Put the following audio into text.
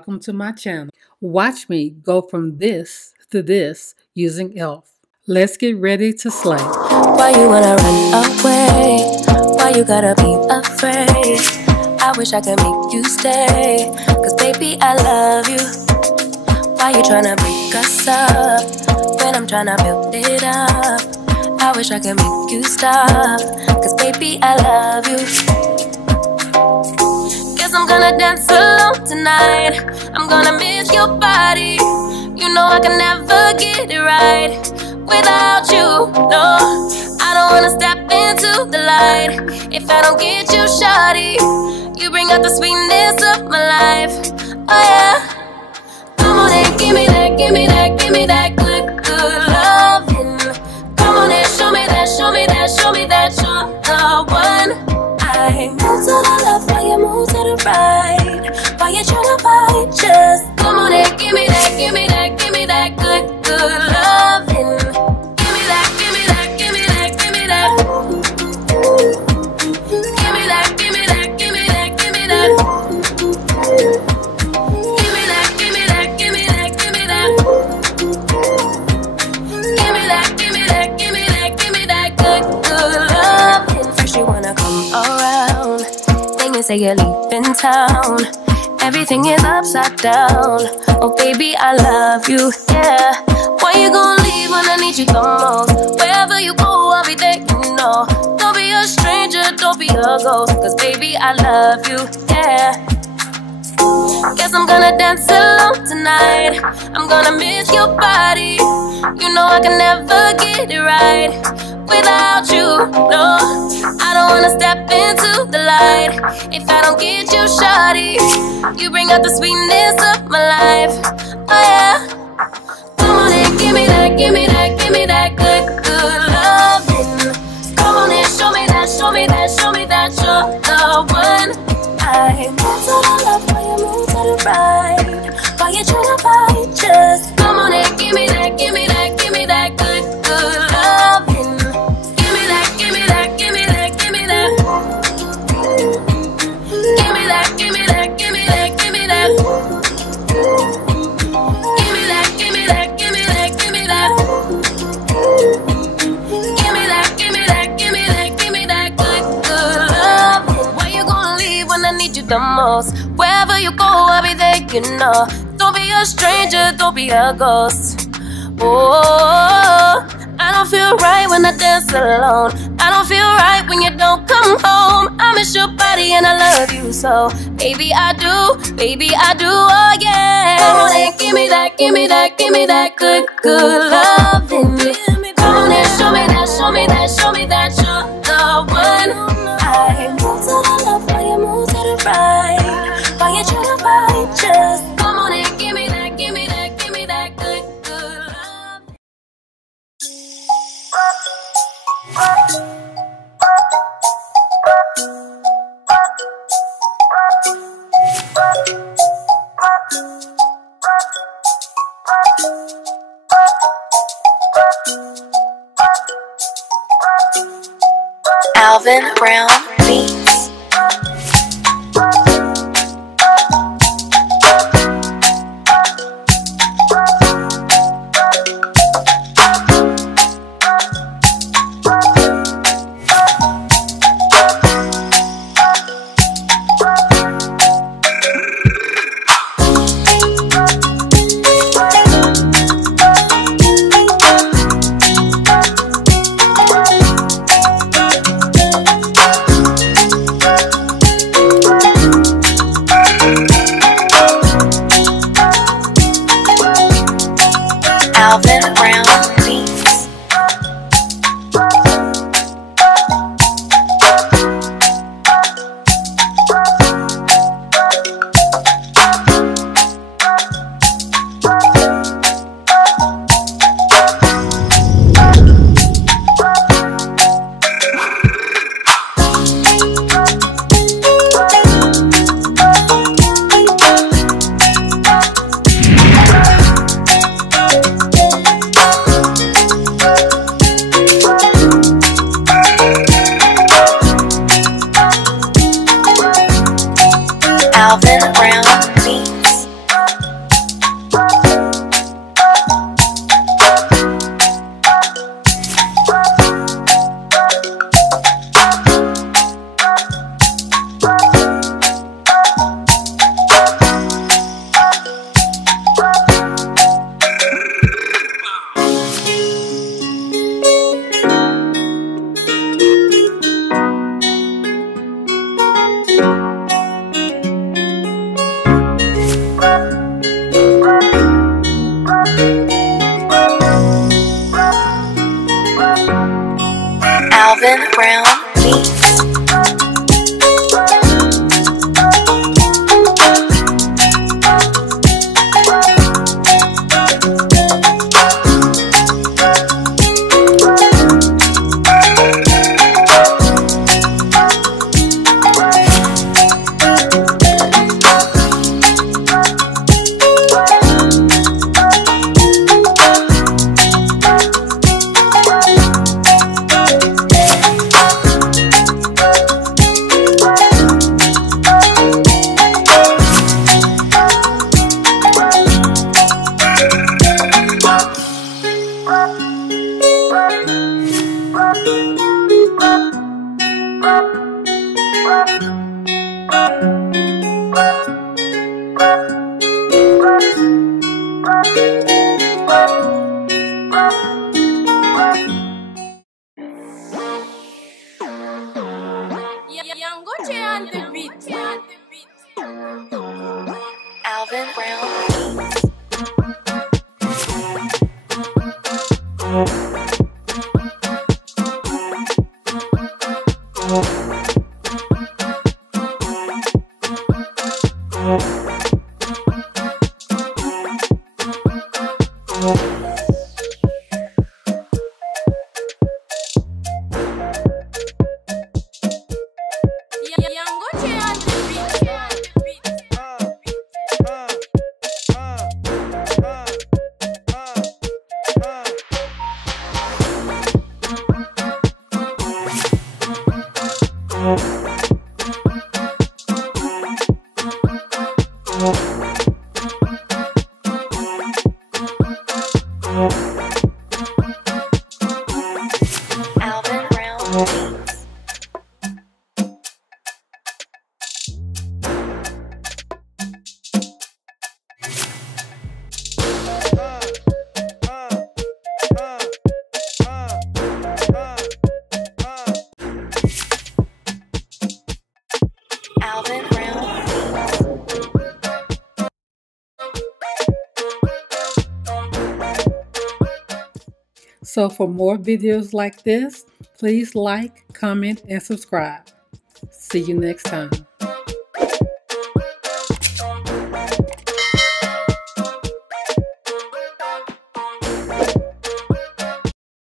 welcome to my channel. Watch me go from this to this using e.l.f. Let's get ready to slay. Why you wanna run away? Why you gotta be afraid? I wish I could make you stay, cause baby I love you. Why you tryna break us up when I'm tryna build it up? I wish I could make you stop, cause baby I love you. Guess I'm gonna dance alone tonight. I'm gonna miss your body. You know I can never get it right without you, no. I don't wanna step into the light if I don't get you, shawty. You bring out the sweetness of my life, oh yeah. Come on and give me that, give me that, give me that good, good loving. Come on and show me that, show me that, show me that you're the one. I move to the left while you move to the right. Why you tryna fight? Just come on and give me that, give me that, give me that good, good loving. Give me that, give me that, give me that, give me that. Give me that, give me that, give me that, give me that. Give me that, give me that, give me that, give me that. Give me that, give me that, give me that, give me that good, good loving. First you wanna come around, then you say you're leaving town. Everything is upside down. Oh baby, I love you, yeah. Why you gonna leave when I need you the most? Wherever you go, I'll be there, you know. Don't be a stranger, don't be a ghost, cause baby, I love you, yeah. Guess I'm gonna dance alone tonight. I'm gonna miss your body. You know I can never get it right without you, no. I don't wanna step into the light if I don't get you, shawty. You bring out the sweetness of my life, oh yeah. Come on and give me that, give me that, give me that good, good loving. Come on and show me that, show me that, show me that you're the one. I move to the left while you move to the right. Why you tryna fight? Just come on and give me that, give me that, give me that good, good loving. Give me that, give me that, give me that, give me that. Give me that, give me that, give me that, give me that. Give me that, give me that, give me that, give me that. Give me that, give me that, give me that, give me that good, good loving. Why you gonna leave when I need you the most? Wherever you go, I'll be there, you know. Don't be a stranger, don't be a ghost. Oh, I don't feel right when I dance alone. I don't feel right when you don't come home. I miss your body and I love you so. Baby, I do, oh yeah. Come on and give me that, give me that, give me that good, good loving. Come on and show me that, show me that, show me that you're the one. I move to the left while you move to the right. Why you tryna fight? Just come on and give me that, give me that, give me that good, good love. Alvin Brown Beats. Alvin Brown Beats. So for more videos like this, please like, comment, and subscribe. See you next time.